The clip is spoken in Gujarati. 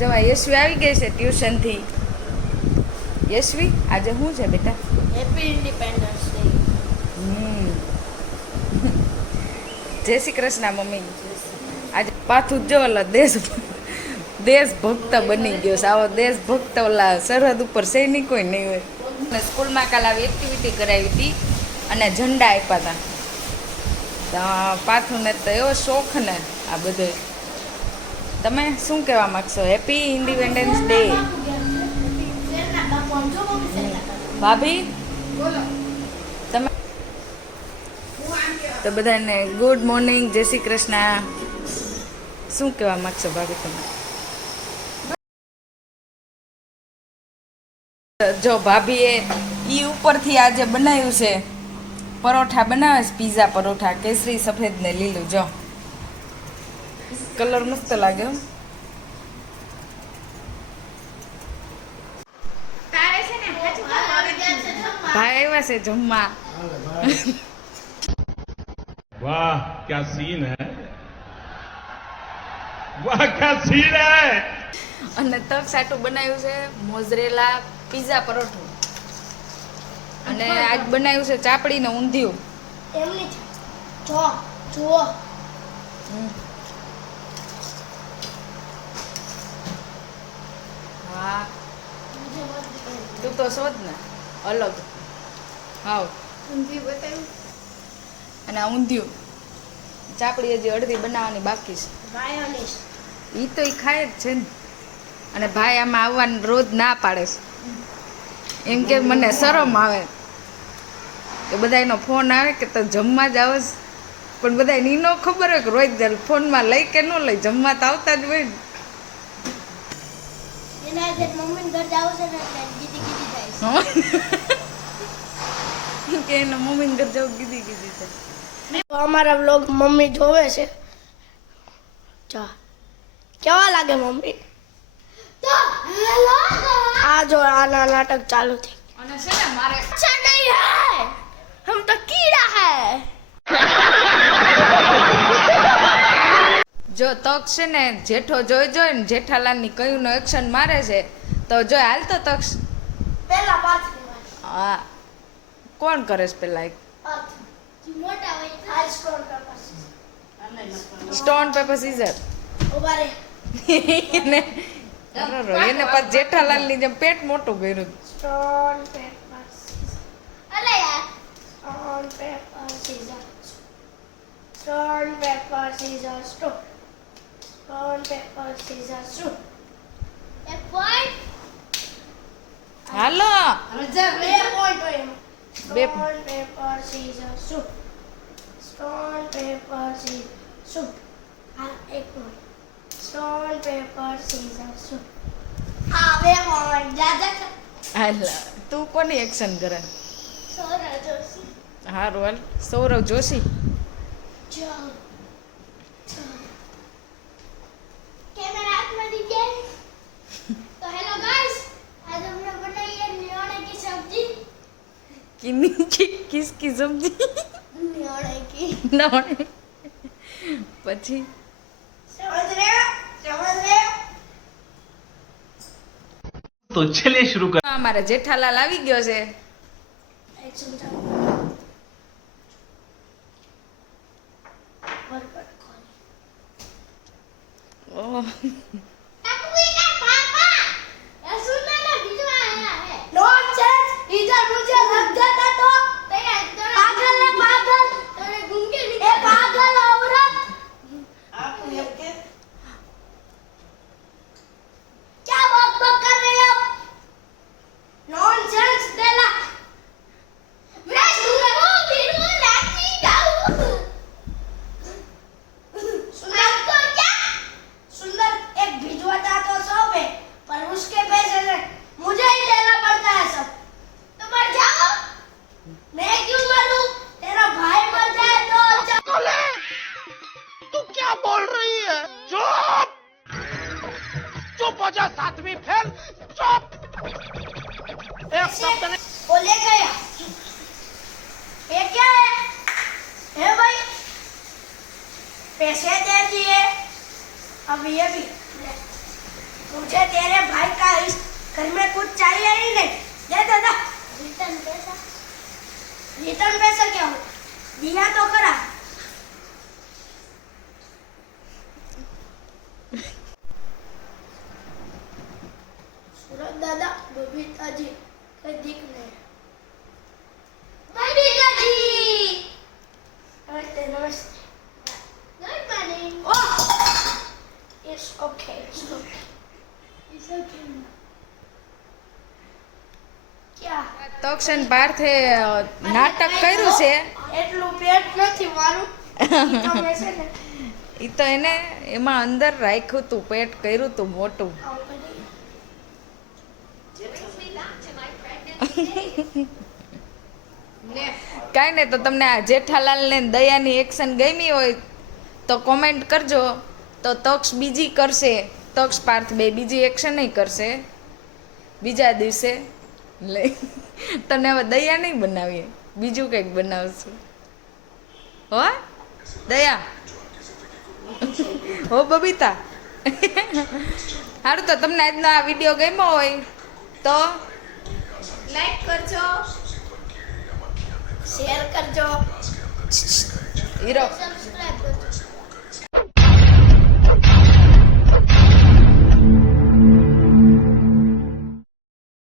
જવા યશવી આવી ગઈ છે ટ્યુશનથી. યશવી આજે શું છે બેટા? Happy independence day. જય શ્રી કૃષ્ણ મમ્મી. આજે પાછું જો ઓલા દેશભક્ત બની ગયો છે. આવો દેશભક્ત ઓલા સરહદ ઉપર સૈનિકો નહીં હોય. અને સ્કૂલમાં કાલે આવી એક્ટિવિટી કરાવી હતી અને ઝંડા આપ્યા હતા. પાથુને તો એવો શોખ ને આ બધો. તમે શું કહેવા માગશો? Happy independence day. ભાભી તમે તો બધાને ગુડ મોર્નિંગ, જય શ્રી કૃષ્ણ. શું કહેવા માગશો ભાભી તમે? જો ભાભીએ ઈ ઉપરથી આજે બનાવ્યું છે પરોઠા બનાવે છે, પીઝા પરોઠા, કેસરી સફેદ ને લીલું. જો કલર મસ્ત લાગે. ભાઈ આવ્યા છે જમવા. वाह क्या सीन है, वाह क्या सीन है. અને તક સાટું બનાવ્યું છે મોઝરેલા પીઝા પરોઠું. અને આજ બનાવ્યું છે ચાપડી ને ઊંધિયું. એમની જો જુઓ હા તું તો શોધ ને અલગ. હાવ ઊંધી બતાવ્યું. અને આ ઊંધિયું ચાપડી હજી અડધી બનાવવાની બાકી છે. માયોનીઝ એ તો એ ખાય જ છે ને. અને ભાઈ આમાં આવવાનું રોજ ના પાડે છે. એમ કે મને શરમ આવે કે બધા એનો ફોન આવે કે તો જમવા જ આવે છે. પણ બધા એની ન ખબર હોય કે રોજ ફોનમાં લઈ કે ન લઈ, જમવા તો આવતા જ હોય ને. એના જે મમ્મી ઘર જાવ છે ને એટલે ગીતી ગીતી જાય છે. કે એના મમ્મીને ઘર જવું કીધી છે. તો અમારા વ્લોગ મમ્મી જોવે છે. ચા કેવા લાગે મમ્મી? તો હેલો આ જો આના નાટક ચાલુ થઈ. અને છે ને મારે अच्छा नहीं है, हम तो कीड़ा है. જો તક છે ને જેઠો જોઈ ને જેઠાલાલની કયું નો એક્શન મારે છે તો જો હાલ તો તક. પેલા પાછ હા કોણ કરે છે પેલા? મોટા હોય હાલ સ્કોર કરપાસ સ્ટોન પેપર સીઝર. ઉભા રે એને પાછ જેઠાલાલની જેમ પેટ મોટું કર્યું. સ્ટોન પેપર અરે યાર stone paper scissor stone paper scissor stone paper scissor શું એક પોઈન્ટ હાલો રજા બે પોઈન્ટ હોય બે સ્ટોન પેપર સીઝર શું સ્ટોન પેપર સીઝર શું હા એક પોઈન્ટ સ્ટોન પેપર સીઝર શું હા બે પોઈન્ટ જાજા હાલ તું કોની એક્શન કરે? સોરા જોશી હારું હાલ સૌરવ જોશી. જો कैमरा हाथ में दीजिए. तो हेलो गाइस, आज हमने बनाई है न्योने की सब्जी. કિસકી સબ્જી न्योने की નવણે પછી समझ रहे हो? तो चलिए शुरू कर. અમારા જેઠાલાલ આવી ગયો છે. एक्शन चालू. बरकत खोली. ઓહ टकवी का पापा ये सुनना ना भिजवा आया है. नॉनसेंस इधर मुझे लग जाता तो पागल है पागल. तेरे गूंगे ए पागल औरत. आप के क्या बक बक कर रहे हो? नॉनसेंस बेला. मैं सुनो बिरु लाठी जाऊं. सुंदर को क्या? सुंदर एक भिजवाता तो सब है पर उसके पैसे से मुझे ही देना पड़ता है सब. तो मर जाओ. मैं क्यों मरूं? तेरा भाई मर जाए तो अच्छा. तू क्या बोल रही है? चुप चुप हो जा, सातवीं फेल. चुप. एक शब्द नहीं. वो ले गया. ये क्या है भाई? पैसे दे दिए. अब ये भी ले. मुझे तेरे भाई का इस घर में कुछ चाहिए ही नहीं दे दादा रिटर्न पैसा क्या हो दिया तो करा सूरज दादा बबीता जी कहीं दिख नहीं बबीता जी नमस्ते नमस्ते good morning oh it's okay it's okay क्या તક્ષણ પાર્થે નાટક કર્યું છે એટલું પેટ નથી મારું તમે છે ને એ તો એને એમાં અંદર રાખ્યું તું પેટ કર્યું તું મોટું આવું કરી કાંઈ નહીં તો તમને આ જેઠાલાલ ને દયાની એક્શન ગમી હોય તો કોમેન્ટ કરજો તો તક્ષ બીજી કરશે તક્ષ પાર્થ બે બીજી એક્શન નહીં કરશે બીજા દિવસે લઈ તને હવે દયા નહીં બનાવીએ બીજું કંઈક બનાવશું હો દયા હો બબીતા સારું તો તમને આજનો આ વિડીયો ગમ્યો હોય તો લાઈક કરજો શેર કરજો હીરો સબસ્ક્રાઇબ કરજો